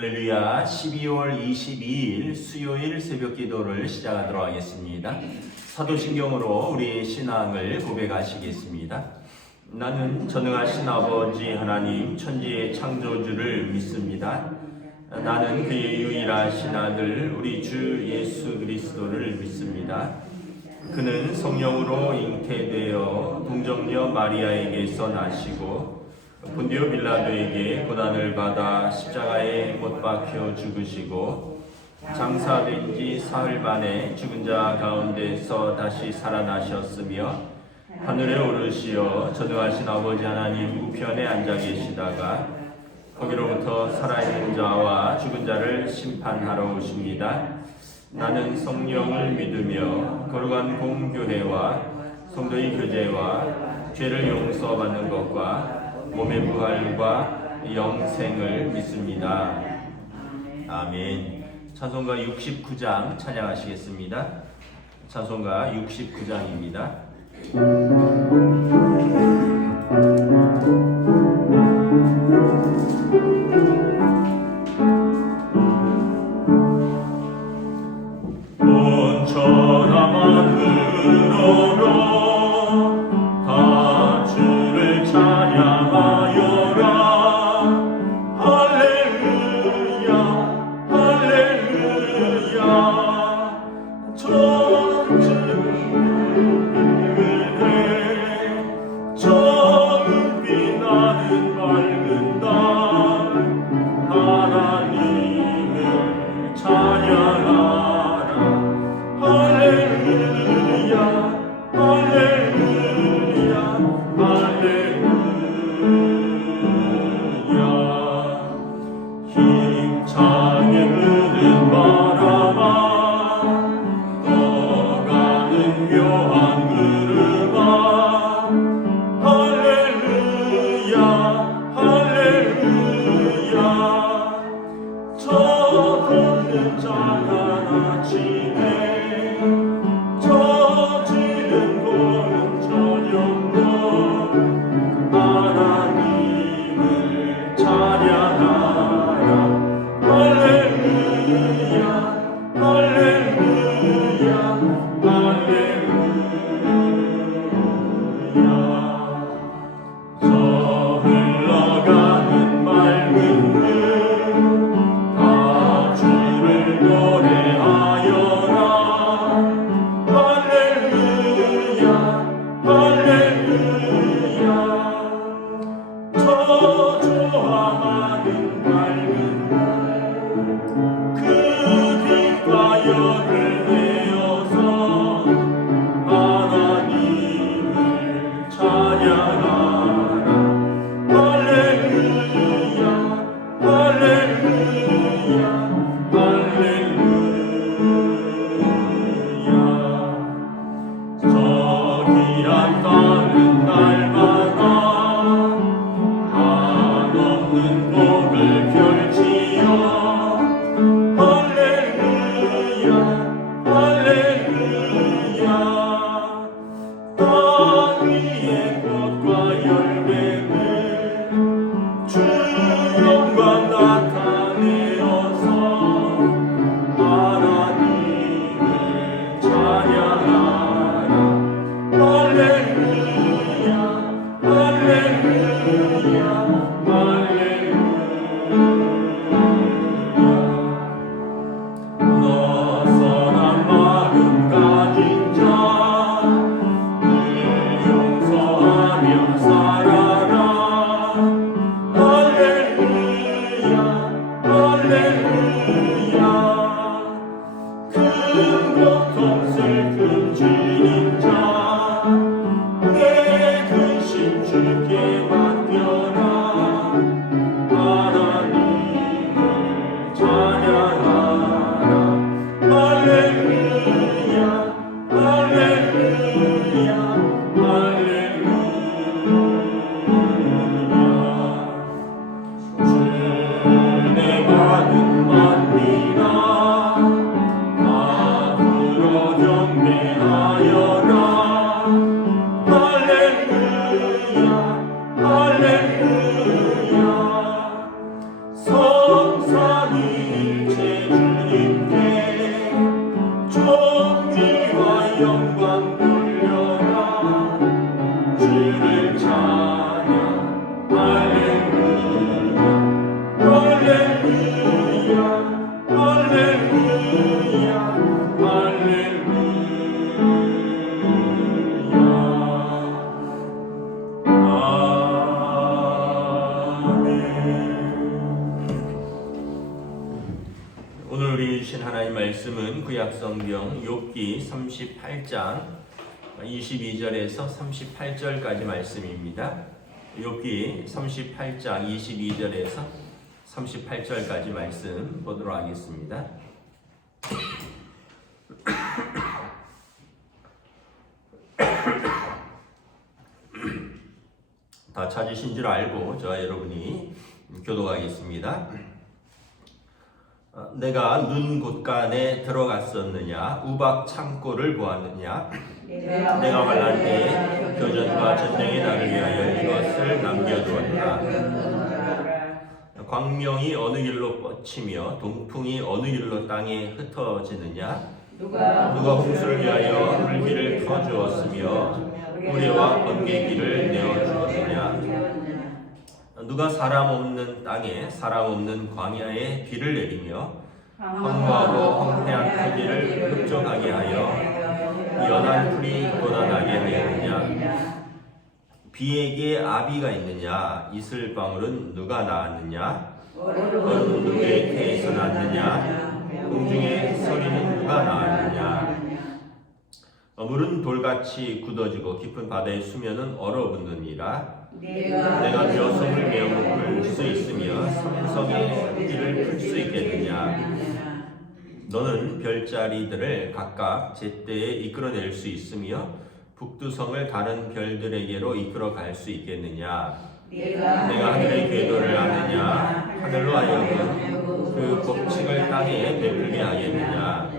할렐루야. 12월 22일 수요일 새벽 기도를 시작하도록 하겠습니다. 사도신경으로 우리의 신앙을 고백하시겠습니다. 나는 전능하신 아버지 하나님 천지의 창조주를 믿습니다. 나는 그의 유일하신 아들 우리 주 예수 그리스도를 믿습니다. 그는 성령으로 잉태되어 동정녀 마리아에게서 나시고 본디오 빌라도에게 고난을 받아 십자가에 못 박혀 죽으시고 장사된 지 사흘 만에 죽은 자 가운데서 다시 살아나셨으며 하늘에 오르시어 전능하신 아버지 하나님 우편에 앉아 계시다가 거기로부터 살아있는 자와 죽은 자를 심판하러 오십니다. 나는 성령을 믿으며 거룩한 공교회와 성도의 교제와 죄를 용서받는 것과 몸의 부활과 영생을 믿습니다. 아멘. 찬송가 69장 찬양하시겠습니다. 찬송가 69장입니다. 온 천하 만물로 다 주를 찬양하여라. 할렐루야 할렐루야. 처음 빛나는 맑은 달 하나님을 찬양하라. 할렐루야 할렐루야 할렐루야. 힘차게 부는 바람아 떠가는 묘한 구름아 할렐루야 할렐루야. 저없는 찬란 아침에 젖지는 고른 저녁도 하나님을 찬양하라. 할렐루야 할렐루야 할렐루야. 저 흘러가는 맑은 물 다 주를 노래하여라. 할렐루야 할렐루야. 저주하는 맑은 물 그 빛과 열을 내어서 하나님을 찬양하라. 할렐루야 할렐루야 할렐루야. 저 귀한 땅은 날마다 한없는 복을 펼치어 할렐루야 할렐루야. 땅 위의 꽃과 열매를 주 영광 나타내어서 하나님을 찬양하라. 할렐루야 할렐루야 할렐루야. 너 선한 마음 가진 자 늘 용서하며 살아라. 할렐루야 할렐루야. 큰 고통 슬픔 지닌 자 내 근심 주께 맡겨라. 하나님을 찬양하라. 할렐루야 할렐루야 할렐루야. 주내 받은 만미나 우리 주신 하나님 말씀은 구약성경 욥기 38장 22절에서 38절까지 말씀입니다. 욥기 38장 22절에서 38절까지 말씀 보도록 하겠습니다. 다 찾으신 줄 알고 저와 여러분이 교독하겠습니다. 내가 눈 곳간에 들어갔었느냐, 우박 창고를 보았느냐, 내가 말할 때 교전과 전쟁의 날을 위하여 이것을 남겨두었다. 광명이 어느 길로 뻗치며 동풍이 어느 길로 땅에 흩어지느냐, 누가 홍수를 위하여 물길을 터주었으며 우레와 번개길을 내어주었느냐, 누가 사람 없는 땅에 사람 없는 광야에 비를 내리며 황무하고 황폐한 토지를 흡족하게 하여 연한 풀이 돋아나게 하였느냐, 비에게 아비가 있느냐, 이슬방울은 누가 낳았느냐, 얼음은 누구의 태에서 났느냐, 공중의 서리는 누가 낳았느냐, 물은 돌같이 굳어지고 깊은 바다의 수면은 얼어붙느니라. 내가 벼섬을 메어 묶을 수 있으며 삼성의 흙기를 풀 수 있겠느냐. 너는 별자리들을 각각 제때에 이끌어낼 수 있으며 북두성을 다른 별들에게로 이끌어 갈 수 있겠느냐. 내가 하늘의 궤도를 아느냐. 하늘로 하여금 그 법칙을 땅에 베풀게 하겠느냐.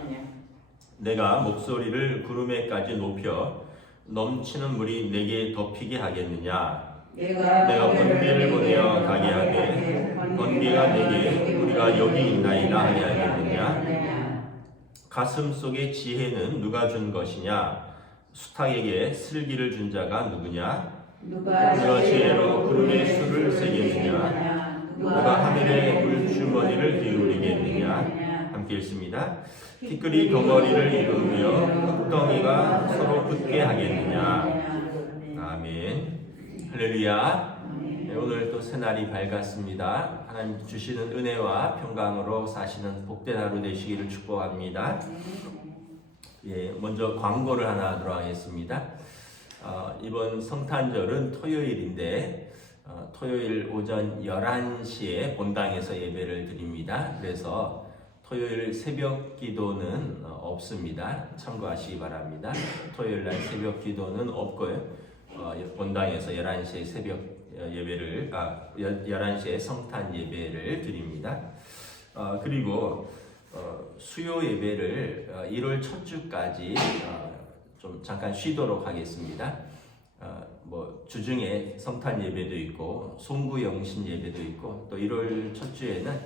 내가 목소리를 구름에까지 높여 넘치는 물이 내게 덮이게 하겠느냐. 내가 번개를 보내어 가게 하되 번개가 내게 우리가 여기 있나이다 하게 하겠느냐. 가슴 속의 지혜는 누가 준 것이냐. 수탉에게 슬기를 준 자가 누구냐. 누가 지혜로 구름의 수를 세겠느냐. 누가 하늘의 물주머니를 기울이겠느냐. 함께 읽습니다. 티끌이 덩어리를 이루며 흙덩이가 서로 붙게 하겠느냐. 아멘. 할렐루야. 네, 오늘 또 새날이 밝았습니다. 하나님 주시는 은혜와 평강으로 사시는 복된 하루 되시기를 축복합니다. 예, 먼저 광고를 하나 하도록 하겠습니다. 이번 성탄절은 토요일인데 토요일 오전 11시에 본당에서 예배를 드립니다. 그래서 토요일 새벽 기도는 없습니다. 참고하시기 바랍니다. 토요일 날 새벽 기도는 없고요. 본당에서 11시에 새벽 예배를 11시에 성탄 예배를 드립니다. 그리고 수요 예배를 1월 첫 주까지 좀 잠깐 쉬도록 하겠습니다. 뭐 주중에 성탄 예배도 있고 송구 영신 예배도 있고 또 1월 첫 주에는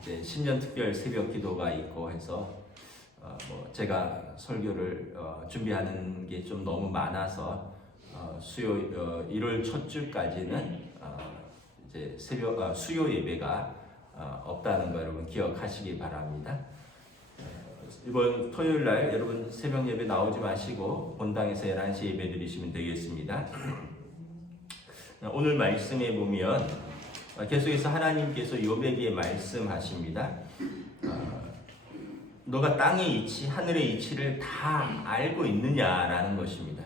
이제 신년 특별 새벽 기도가 있고 해서 뭐 제가 설교를 준비하는 게 좀 너무 많아서 수요 1월 첫 주까지는 이제 수요 예배가 없다는 거 여러분 기억하시기 바랍니다. 이번 토요일 날 여러분 새벽 예배 나오지 마시고 본당에서 11시 예배 드리시면 되겠습니다. 오늘 말씀에 보면 계속해서 하나님께서 욥에게 말씀하십니다. 너가 땅의 이치, 하늘의 이치를 다 알고 있느냐라는 것입니다.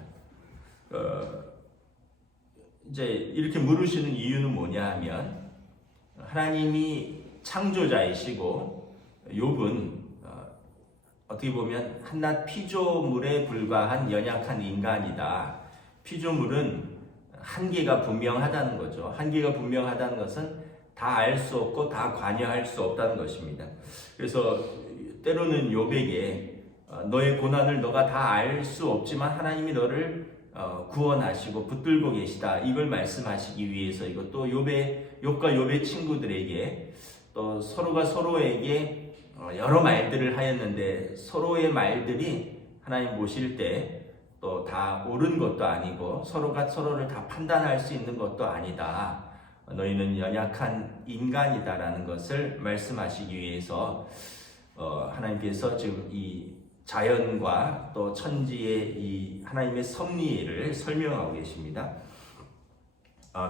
이제 이렇게 물으시는 이유는 뭐냐 하면 하나님이 창조자이시고 욥은 어떻게 보면 한낱 피조물에 불과한 연약한 인간이다. 피조물은 한계가 분명하다는 거죠. 한계가 분명하다는 것은 다 알 수 없고 다 관여할 수 없다는 것입니다. 그래서 때로는 욥에게 너의 고난을 너가 다 알 수 없지만 하나님이 너를 구원하시고 붙들고 계시다. 이걸 말씀하시기 위해서 이것도 욥과 욥의 친구들에게 또 서로가 서로에게 여러 말들을 하였는데 서로의 말들이 하나님 보실 때 또 다 옳은 것도 아니고 서로가 서로를 다 판단할 수 있는 것도 아니다. 너희는 연약한 인간이다라는 것을 말씀하시기 위해서 하나님께서 지금 이 자연과 또 천지의 이 하나님의 섭리를 설명하고 계십니다.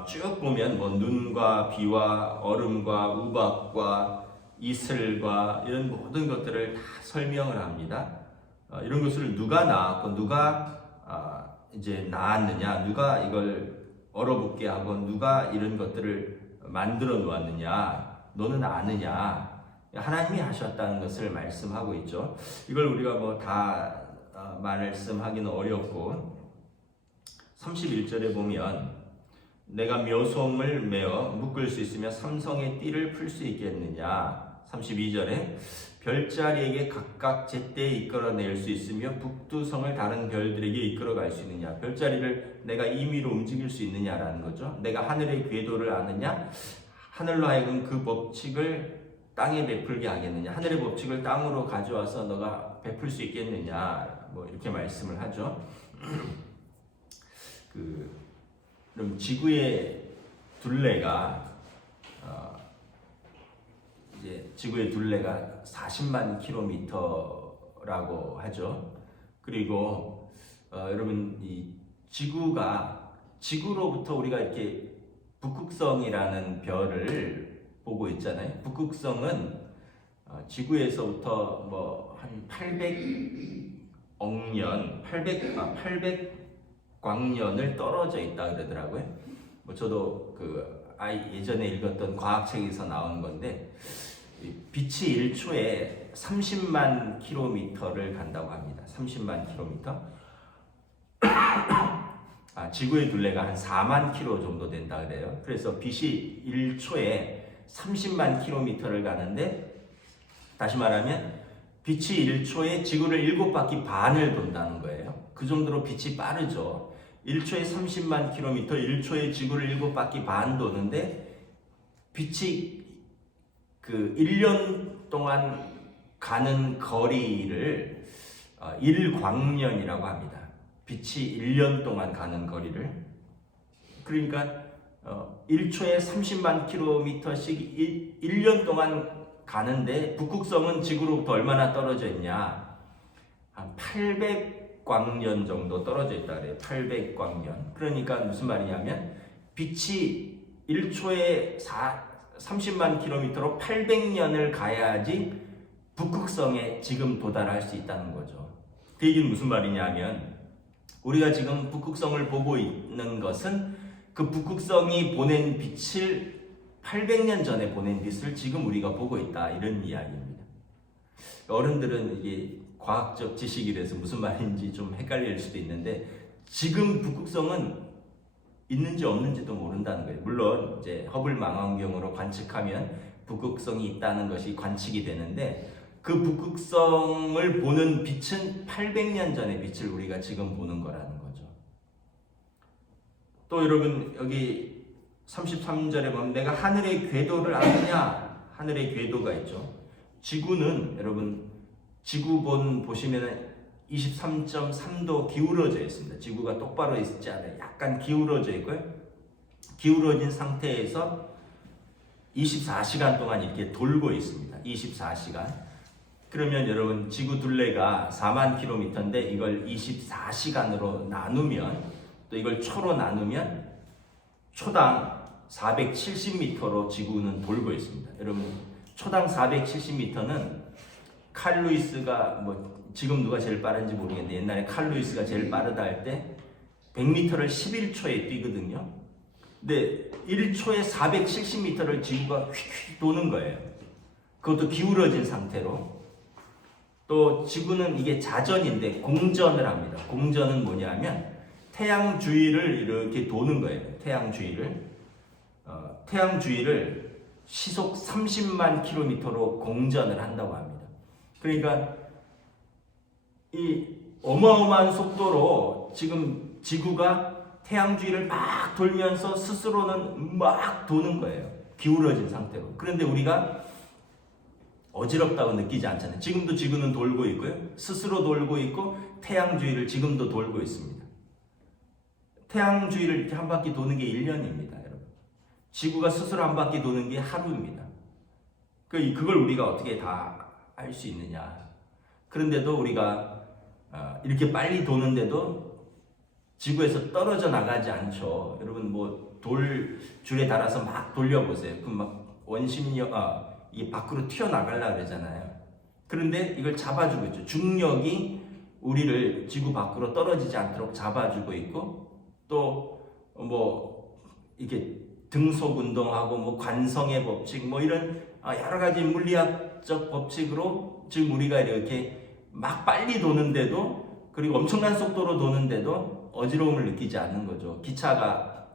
쭉 보면 뭐 눈과 비와 얼음과 우박과 이슬과 이런 모든 것들을 다 설명을 합니다. 이런 것을 누가 낳았고 누가 이제 낳았느냐, 누가 이걸 얼어붙게 하고 누가 이런 것들을 만들어 놓았느냐, 너는 아느냐, 하나님이 하셨다는 것을 말씀하고 있죠. 이걸 우리가 뭐 다 말씀하기는 어렵고 31절에 보면 내가 묘송을 메어 묶을 수 있으며 삼성의 띠를 풀 수 있겠느냐. 32절에 별자리에게 각각 제때에 이끌어낼 수 있으며 북두성을 다른 별들에게 이끌어갈 수 있느냐. 별자리를 내가 임의로 움직일 수 있느냐라는 거죠. 내가 하늘의 궤도를 아느냐. 하늘로 하여금 그 법칙을 땅에 베풀게 하겠느냐. 하늘의 법칙을 땅으로 가져와서 너가 베풀 수 있겠느냐. 뭐 이렇게 말씀을 하죠. 그럼 지구의 둘레가 이제 지구의 둘레가 40만 킬로미터라고 하죠. 그리고 여러분 이 지구로부터 우리가 이렇게 북극성이라는 별을 보고 있잖아요. 북극성은 지구에서부터 뭐 한 800억 년, 800광년을 떨어져 있다 그러더라고요. 뭐 저도 예전에 읽었던 과학책에서 나온 건데 빛이 1초에 30만 킬로미터를 간다고 합니다. 30만 킬로미터. 지구의 둘레가 한 4만 킬로 정도 된다 그래요. 그래서 빛이 1초에 30만 킬로미터를 가는데, 다시 말하면 빛이 1초에 지구를 7바퀴 반을 돈다는 거예요. 그 정도로 빛이 빠르죠. 1초에 30만 킬로미터, 1초에 지구를 7바퀴 반 도는데 빛이 1년 동안 가는 거리를 1광년이라고 합니다. 빛이 1년 동안 가는 거리를. 그러니까 1초에 30만 킬로미터씩 1년 동안 가는데 북극성은 지구로부터 얼마나 떨어져 있냐? 한 800광년 정도 떨어져 있다 그래요. 800광년. 그러니까 무슨 말이냐면 빛이 1초에 30만 킬로미터로 800년을 가야지 북극성에 지금 도달할 수 있다는 거죠. 그 얘기는 무슨 말이냐면 우리가 지금 북극성을 보고 있는 것은 그 북극성이 보낸 빛을 800년 전에 보낸 빛을 지금 우리가 보고 있다, 이런 이야기입니다. 어른들은 이게 과학적 지식이라서 무슨 말인지 좀 헷갈릴 수도 있는데 지금 북극성은 있는지 없는지도 모른다는 거예요. 물론 이제 허블 망원경으로 관측하면 북극성이 있다는 것이 관측이 되는데 그 북극성을 보는 빛은 800년 전의 빛을 우리가 지금 보는 거라는 거죠. 또 여러분 여기 33절에 보면 내가 하늘의 궤도를 아느냐. 하늘의 궤도가 있죠. 지구는 여러분 지구본 보시면은 23.3도 기울어져 있습니다. 지구가 똑바로 있지 않아요. 약간 기울어져 있고요. 기울어진 상태에서 24시간 동안 이렇게 돌고 있습니다. 24시간. 그러면 여러분 지구 둘레가 4만 킬로미터인데 이걸 24시간으로 나누면, 또 이걸 초로 나누면 초당 470m로 지구는 돌고 있습니다. 여러분 초당 470m는 칼 루이스가 지금 누가 제일 빠른지 모르겠는데 옛날에 칼 루이스가 제일 빠르다 할 때 100m를 11초에 뛰거든요. 근데 1초에 470m를 지구가 휙휙 도는 거예요. 그것도 기울어진 상태로. 또 지구는 이게 자전인데 공전을 합니다. 공전은 뭐냐면 태양 주위를 이렇게 도는 거예요. 태양 주위를 시속 30만 킬로미터로 공전을 한다고 합니다. 그러니까 이 어마어마한 속도로 지금 지구가 태양 주위를 막 돌면서 스스로는 막 도는 거예요. 기울어진 상태로. 그런데 우리가 어지럽다고 느끼지 않잖아요. 지금도 지구는 돌고 있고요. 스스로 돌고 있고 태양 주위를 지금도 돌고 있습니다. 태양 주위를 이렇게 한 바퀴 도는 게 1년입니다. 여러분. 지구가 스스로 한 바퀴 도는 게 하루입니다. 그걸 우리가 어떻게 다 알 수 있느냐. 그런데도 우리가 이렇게 빨리 도는데도 지구에서 떨어져 나가지 않죠. 여러분 돌줄에 달아서 막 돌려보세요. 그럼 막 이게 밖으로 튀어나가려고 그러잖아요. 그런데 이걸 잡아주고 있죠. 중력이 우리를 지구 밖으로 떨어지지 않도록 잡아주고 있고, 또 뭐 이게 등속 운동하고 뭐 관성의 법칙 뭐 이런 여러 가지 물리학적 법칙으로 지금 우리가 이렇게 막 빨리 도는데도, 그리고 엄청난 속도로 도는데도 어지러움을 느끼지 않는 거죠. 기차가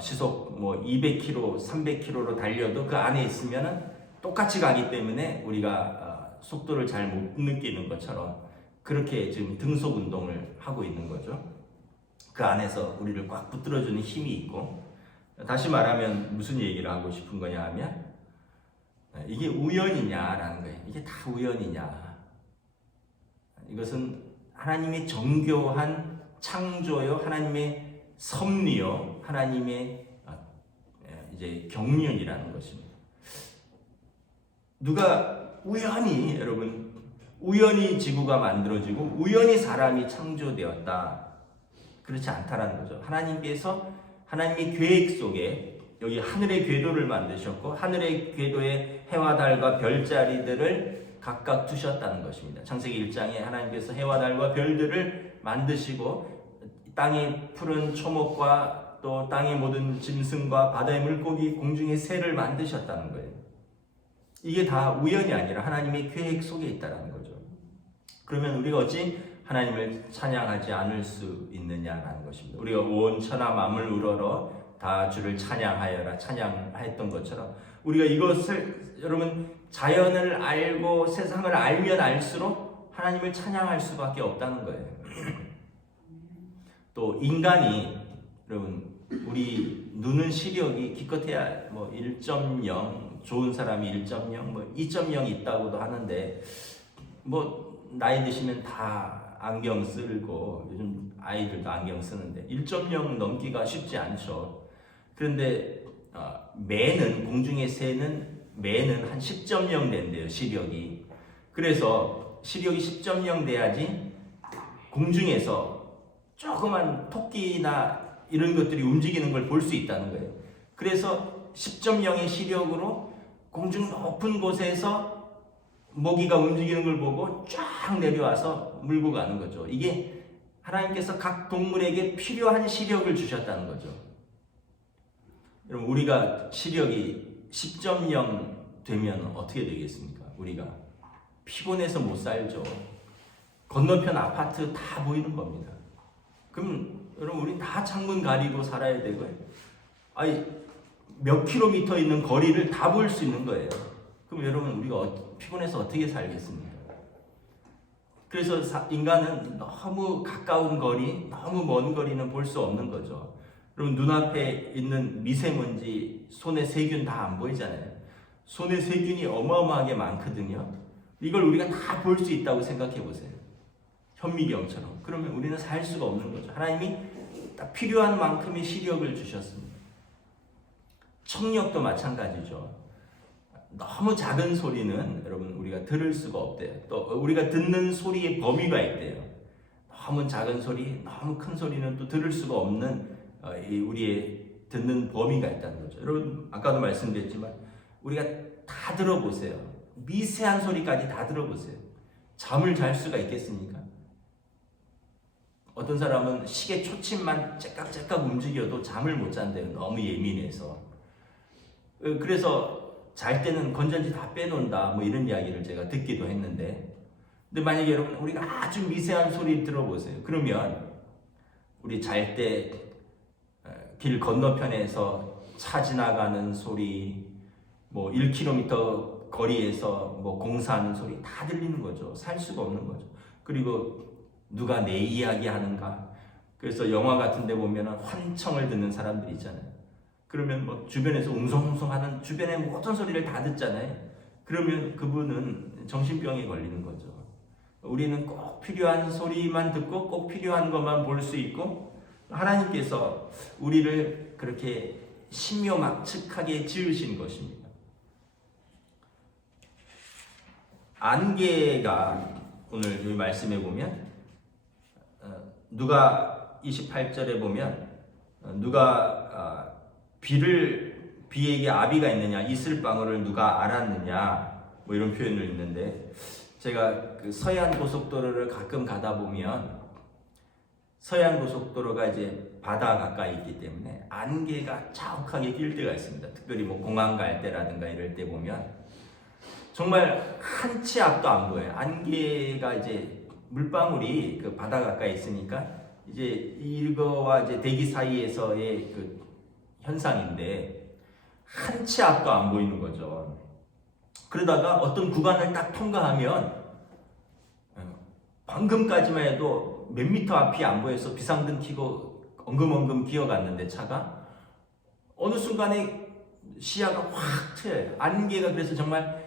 시속 뭐 200km, 300km로 달려도 그 안에 있으면은 똑같이 가기 때문에 우리가 속도를 잘 못 느끼는 것처럼 그렇게 지금 등속 운동을 하고 있는 거죠. 그 안에서 우리를 꽉 붙들어주는 힘이 있고, 다시 말하면 무슨 얘기를 하고 싶은 거냐 하면 이게 우연이냐라는 거예요. 이게 다 우연이냐. 이것은 하나님의 정교한 창조요, 하나님의 섭리요, 하나님의 이제 경륜이라는 것입니다. 누가 우연히, 여러분, 우연히 지구가 만들어지고 우연히 사람이 창조되었다, 그렇지 않다라는 거죠. 하나님께서 하나님의 계획 속에 여기 하늘의 궤도를 만드셨고, 하늘의 궤도에 해와 달과 별자리들을 각각 두셨다는 것입니다. 창세기 1장에 하나님께서 해와 달과 별들을 만드시고, 땅의 푸른 초목과 또 땅의 모든 짐승과 바다의 물고기, 공중의 새를 만드셨다는 거예요. 이게 다 우연이 아니라 하나님의 계획 속에 있다는 거죠. 그러면 우리가 어찌 하나님을 찬양하지 않을 수 있느냐라는 것입니다. 우리가 온 천하 만물 우러러 다 주를 찬양하여라 찬양했던 것처럼, 우리가 이것을, 여러분, 자연을 알고 세상을 알면 알수록 하나님을 찬양할 수밖에 없다는 거예요. 또 인간이, 여러분, 우리 눈은 시력이 기껏해야 뭐 1.0, 좋은 사람이 1.0, 뭐 2.0 있다고도 하는데, 뭐 나이 드시면 다 안경 쓰고, 요즘 아이들도 안경 쓰는데 1.0 넘기가 쉽지 않죠. 그런데 매는, 공중의 새는 매는 한 10.0 된대요, 시력이. 그래서 시력이 10.0 돼야지 공중에서 조그만 토끼나 이런 것들이 움직이는 걸 볼 수 있다는 거예요. 그래서 10.0의 시력으로 공중 높은 곳에서 모기가 움직이는 걸 보고 쫙 내려와서 물고 가는 거죠. 이게 하나님께서 각 동물에게 필요한 시력을 주셨다는 거죠. 여러분, 우리가 시력이 10.0 되면 어떻게 되겠습니까? 우리가 피곤해서 못 살죠. 건너편 아파트 다 보이는 겁니다. 그럼 여러분, 우리 다 창문 가리고 살아야 되고요. 몇 킬로미터 있는 거리를 다 볼 수 있는 거예요. 그럼 여러분, 우리가 피곤해서 어떻게 살겠습니까? 그래서 인간은 너무 가까운 거리, 너무 먼 거리는 볼 수 없는 거죠. 여러분, 눈앞에 있는 미세먼지, 손에 세균 다 안 보이잖아요. 손에 세균이 어마어마하게 많거든요. 이걸 우리가 다 볼 수 있다고 생각해 보세요. 현미경처럼. 그러면 우리는 살 수가 없는 거죠. 하나님이 딱 필요한 만큼의 시력을 주셨습니다. 청력도 마찬가지죠. 너무 작은 소리는 여러분 우리가 들을 수가 없대요. 또 우리가 듣는 소리의 범위가 있대요. 너무 작은 소리, 너무 큰 소리는 또 들을 수가 없는 우리의 듣는 범위가 있다는 거죠. 여러분, 아까도 말씀드렸지만 우리가 다 들어보세요. 미세한 소리까지 다 들어보세요. 잠을 잘 수가 있겠습니까? 어떤 사람은 시계 초침만 째깍째깍 움직여도 잠을 못 잔대요. 너무 예민해서. 그래서 잘 때는 건전지 다 빼놓는다, 뭐 이런 이야기를 제가 듣기도 했는데, 근데 만약에 여러분, 우리가 아주 미세한 소리 들어보세요. 그러면 우리 잘 때 길 건너편에서 차 지나가는 소리, 뭐 1km 거리에서 뭐 공사하는 소리 다 들리는 거죠. 살 수가 없는 거죠. 그리고 누가 내 이야기 하는가? 그래서 영화 같은 데 보면 환청을 듣는 사람들이 있잖아요. 그러면 뭐 주변에서 웅성웅성하는 주변의 모든 소리를 다 듣잖아요. 그러면 그분은 정신병에 걸리는 거죠. 우리는 꼭 필요한 소리만 듣고 꼭 필요한 것만 볼 수 있고, 하나님께서 우리를 그렇게 신묘막측하게 지으신 것입니다. 안개가 오늘 여기 말씀해 보면 누가 28절에 보면 누가 비를 비에게 아비가 있느냐, 있을 방울을 누가 알았느냐, 뭐 이런 표현을 있는데, 제가 그 서해안 고속도로를 가끔 가다 보면 서해안 고속도로가 이제 바다 가까이 있기 때문에 안개가 자욱하게 낄 때가 있습니다. 특별히 뭐 공항 갈 때라든가 이럴 때 보면 정말 한 치 앞도 안 보여요. 안개가 이제 물방울이 그 바다 가까이 있으니까 이제 이거와 이제 대기 사이에서의 그 현상인데 한 치 앞도 안 보이는 거죠. 그러다가 어떤 구간을 딱 통과하면 방금까지만 해도 몇 미터 앞이 안 보여서 비상등 켜고 엉금엉금 기어갔는데 차가 어느 순간에 시야가 확 트여요. 안개가 그래서 정말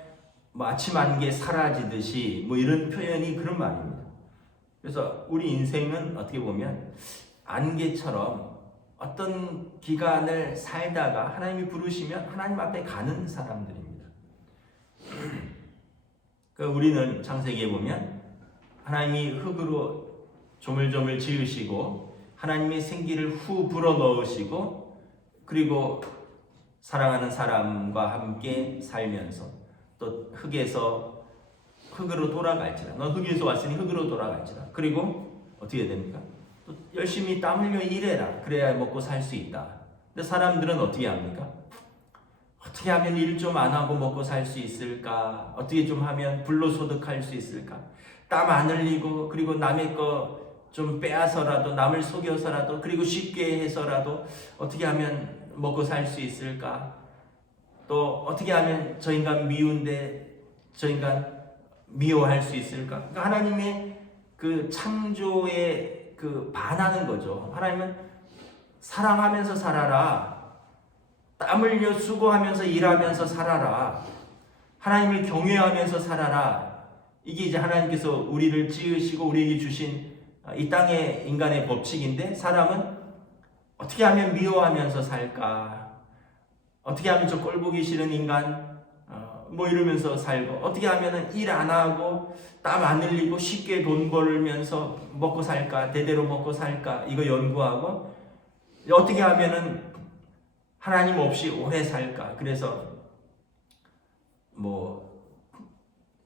뭐 아침 안개 사라지듯이 뭐 이런 표현이 그런 말입니다. 그래서 우리 인생은 어떻게 보면 안개처럼 어떤 기간을 살다가 하나님이 부르시면 하나님 앞에 가는 사람들입니다. 그러니까 우리는 창세기에 보면 하나님이 흙으로 조물조물 지으시고 하나님의 생기를 후 불어넣으시고 그리고 사랑하는 사람과 함께 살면서 또 흙에서 흙으로 돌아갈지라. 너 흙에서 왔으니 흙으로 돌아갈지라. 그리고 어떻게 됩니까? 또 열심히 땀 흘려 일해라. 그래야 먹고 살 수 있다. 근데 사람들은 어떻게 합니까? 어떻게 하면 일 좀 안 하고 먹고 살 수 있을까? 어떻게 좀 하면 불로소득할 수 있을까? 땀 안 흘리고 그리고 남의 거 좀 빼앗아서라도 남을 속여서라도 그리고 쉽게 해서라도 어떻게 하면 먹고 살 수 있을까? 또 어떻게 하면 저 인간 미운데 저 인간 미워할 수 있을까? 그러니까 하나님의 그 창조에 그 반하는 거죠. 하나님은 사랑하면서 살아라. 땀 흘려 수고하면서 일하면서 살아라. 하나님을 경외하면서 살아라. 이게 이제 하나님께서 우리를 지으시고 우리에게 주신 이 땅의 인간의 법칙인데 사람은 어떻게 하면 미워하면서 살까? 어떻게 하면 저 꼴보기 싫은 인간 뭐 이러면서 살고 어떻게 하면 일 안 하고 땀 안 흘리고 쉽게 돈 벌면서 먹고 살까? 대대로 먹고 살까? 이거 연구하고 어떻게 하면은 하나님 없이 오래 살까? 그래서 뭐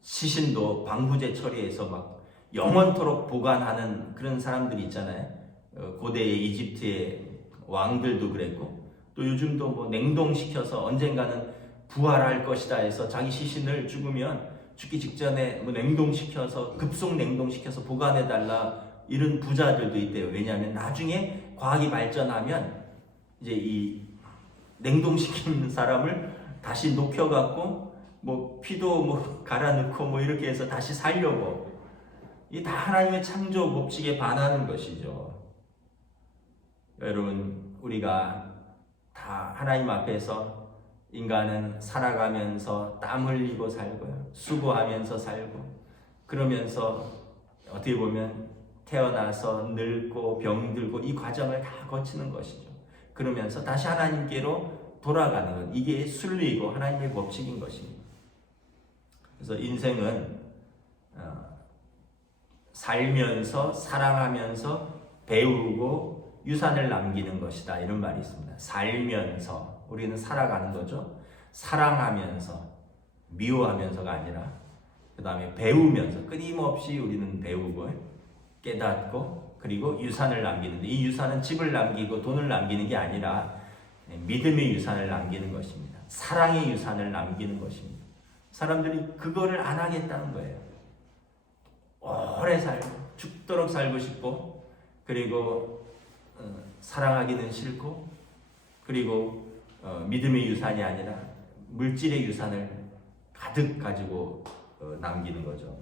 시신도 방부제 처리해서 막 영원토록 보관하는 그런 사람들이 있잖아요. 고대의 이집트의 왕들도 그랬고 또 요즘도 뭐 냉동시켜서 언젠가는 부활할 것이다 해서 자기 시신을 죽으면 죽기 직전에 뭐 냉동시켜서 급속 냉동시켜서 보관해달라 이런 부자들도 있대요. 왜냐하면 나중에 과학이 발전하면 이제 이 냉동시킨 사람을 다시 녹여갖고 뭐 피도 뭐 갈아 넣고 뭐 이렇게 해서 다시 살려고 이게 다 하나님의 창조 법칙에 반하는 것이죠. 여러분 우리가 다 하나님 앞에서 인간은 살아가면서 땀 흘리고 살고요. 수고하면서 살고 그러면서 어떻게 보면 태어나서 늙고 병들고 이 과정을 다 거치는 것이죠. 그러면서 다시 하나님께로 돌아가는 것. 이게 순리이고 하나님의 법칙인 것입니다. 그래서 인생은 살면서 사랑하면서 배우고 유산을 남기는 것이다. 이런 말이 있습니다. 살면서 우리는 살아가는 거죠. 사랑하면서 미워하면서가 아니라 그 다음에 배우면서 끊임없이 우리는 배우고 깨닫고 그리고 유산을 남기는데 이 유산은 집을 남기고 돈을 남기는 게 아니라 믿음의 유산을 남기는 것입니다. 사랑의 유산을 남기는 것입니다. 사람들이 그거를 안 하겠다는 거예요. 오래 살고 죽도록 살고 싶고 그리고 사랑하기는 싫고 그리고 믿음의 유산이 아니라 물질의 유산을 가득 가지고 남기는 거죠.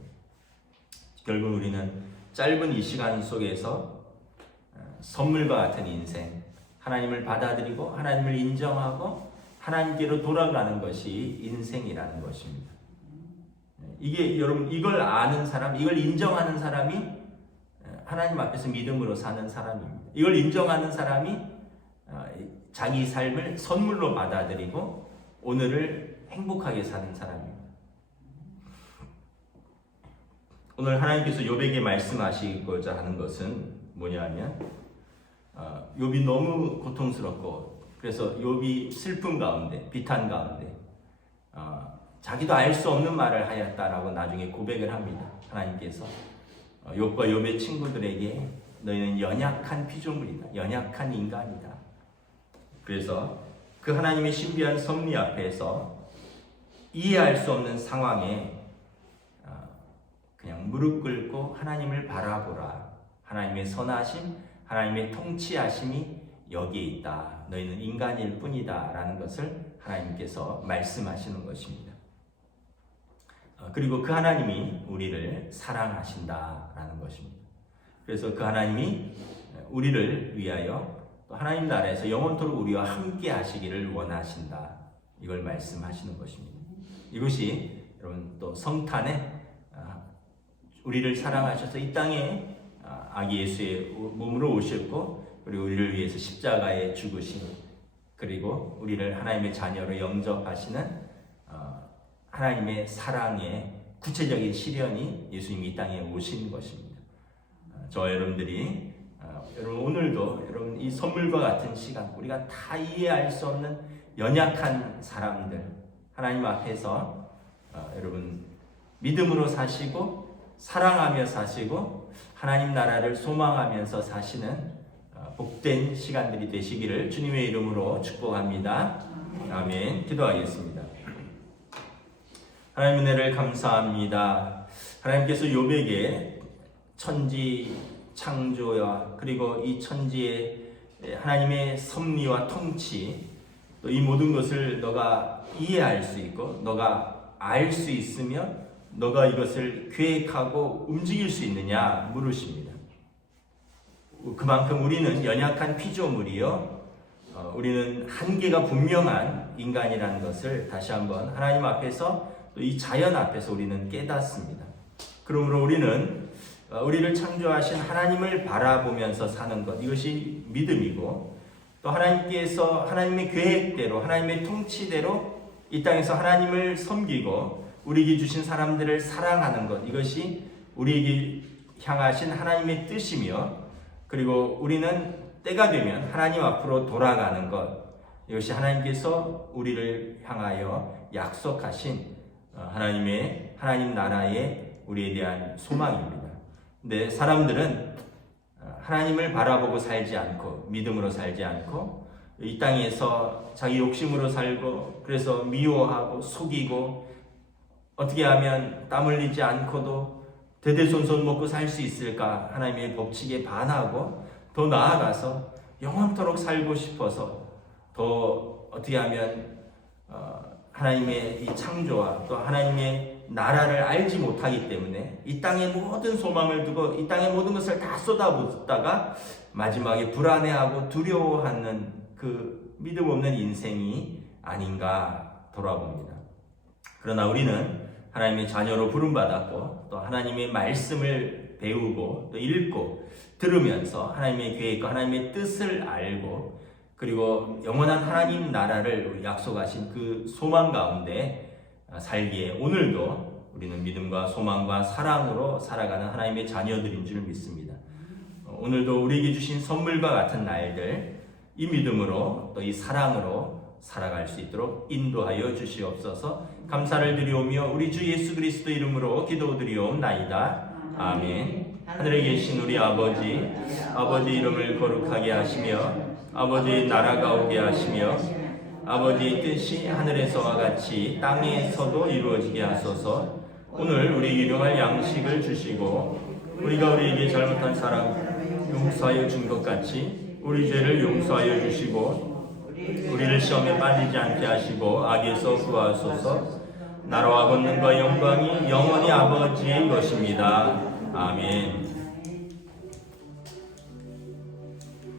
결국 우리는 짧은 이 시간 속에서 선물과 같은 인생, 하나님을 받아들이고 하나님을 인정하고 하나님께로 돌아가는 것이 인생이라는 것입니다. 이게 여러분 이걸 아는 사람, 이걸 인정하는 사람이 하나님 앞에서 믿음으로 사는 사람입니다. 이걸 인정하는 사람이 자기 삶을 선물로 받아들이고 오늘을 행복하게 사는 사람입니다. 오늘 하나님께서 욥에게 말씀하시고자 하는 것은 뭐냐면 욥이 너무 고통스럽고 그래서 욥이 슬픔 가운데, 비탄 가운데 자기도 알 수 없는 말을 하였다라고 나중에 고백을 합니다. 하나님께서 욥과 욥의 친구들에게 너희는 연약한 피조물이다, 연약한 인간이다. 그래서 그 하나님의 신비한 섭리 앞에서 이해할 수 없는 상황에 그냥 무릎 꿇고 하나님을 바라보라. 하나님의 선하심, 하나님의 통치하심이 여기에 있다. 너희는 인간일 뿐이다 라는 것을 하나님께서 말씀하시는 것입니다. 그리고 그 하나님이 우리를 사랑하신다 라는 것입니다. 그래서 그 하나님이 우리를 위하여 또 하나님 나라에서 영원토록 우리와 함께 하시기를 원하신다. 이걸 말씀하시는 것입니다. 이것이 여러분 또 성탄에 우리를 사랑하셔서 이 땅에 아기 예수의 몸으로 오셨고, 그리고 우리를 위해서 십자가에 죽으신, 그리고 우리를 하나님의 자녀로 영접하시는 하나님의 사랑의 구체적인 실현이 예수님이 이 땅에 오신 것입니다. 여러분들이 여러분 오늘도 여러분 이 선물과 같은 시간, 우리가 다 이해할 수 없는 연약한 사람들 하나님 앞에서 여러분 믿음으로 사시고 사랑하며 사시고 하나님 나라를 소망하면서 사시는 복된 시간들이 되시기를 주님의 이름으로 축복합니다. 아멘. 기도하겠습니다. 하나님 은혜를 감사합니다. 하나님께서 욥에게 천지 창조와 그리고 이 천지의 하나님의 섭리와 통치, 또 이 모든 것을 너가 이해할 수 있고 너가 알 수 있으며 너가 이것을 계획하고 움직일 수 있느냐 물으십니다. 그만큼 우리는 연약한 피조물이요, 우리는 한계가 분명한 인간이라는 것을 다시 한번 하나님 앞에서 또 이 자연 앞에서 우리는 깨닫습니다. 그러므로 우리는 우리를 창조하신 하나님을 바라보면서 사는 것, 이것이 믿음이고, 또 하나님께서 하나님의 계획대로 하나님의 통치대로 이 땅에서 하나님을 섬기고 우리에게 주신 사람들을 사랑하는 것, 이것이 우리에게 향하신 하나님의 뜻이며, 그리고 우리는 때가 되면 하나님 앞으로 돌아가는 것, 이것이 하나님께서 우리를 향하여 약속하신 하나님 나라의 우리에 대한 소망입니다. 근데 사람들은 하나님을 바라보고 살지 않고 믿음으로 살지 않고 이 땅에서 자기 욕심으로 살고, 그래서 미워하고 속이고, 어떻게 하면 땀 흘리지 않고도 대대손손 먹고 살 수 있을까 하나님의 법칙에 반하고, 더 나아가서 영원토록 살고 싶어서 더 어떻게 하면 하나님의 이 창조와 또 하나님의 나라를 알지 못하기 때문에 이 땅의 모든 소망을 두고 이 땅의 모든 것을 다 쏟아붓다가 마지막에 불안해하고 두려워하는 그 믿음 없는 인생이 아닌가 돌아봅니다. 그러나 우리는 하나님의 자녀로 부름받았고, 또 하나님의 말씀을 배우고 또 읽고 들으면서 하나님의 계획과 하나님의 뜻을 알고, 그리고 영원한 하나님 나라를 약속하신 그 소망 가운데 살기에 오늘도 우리는 믿음과 소망과 사랑으로 살아가는 하나님의 자녀들인 줄 믿습니다. 오늘도 우리에게 주신 선물과 같은 날들, 이 믿음으로 또 이 사랑으로 살아갈 수 있도록 인도하여 주시옵소서. 감사를 드리오며 우리 주 예수 그리스도 이름으로 기도드리옵나이다. 아멘. 하늘에 계신 우리 아버지, 아버지 이름을 거룩하게 하시며 아버지의 나라가 오게 하시며 아버지의 뜻이 하늘에서와 같이 땅에서도 이루어지게 하소서. 오늘 우리에게 일용할 양식을 주시고, 우리가 우리에게 잘못한 사람 용서하여 준 것 같이 우리 죄를 용서하여 주시고, 우리를 시험에 빠지지 않게 하시고 악에서 구하소서. 나라와 권능과 영광이 영원히 아버지의 것입니다. 아멘.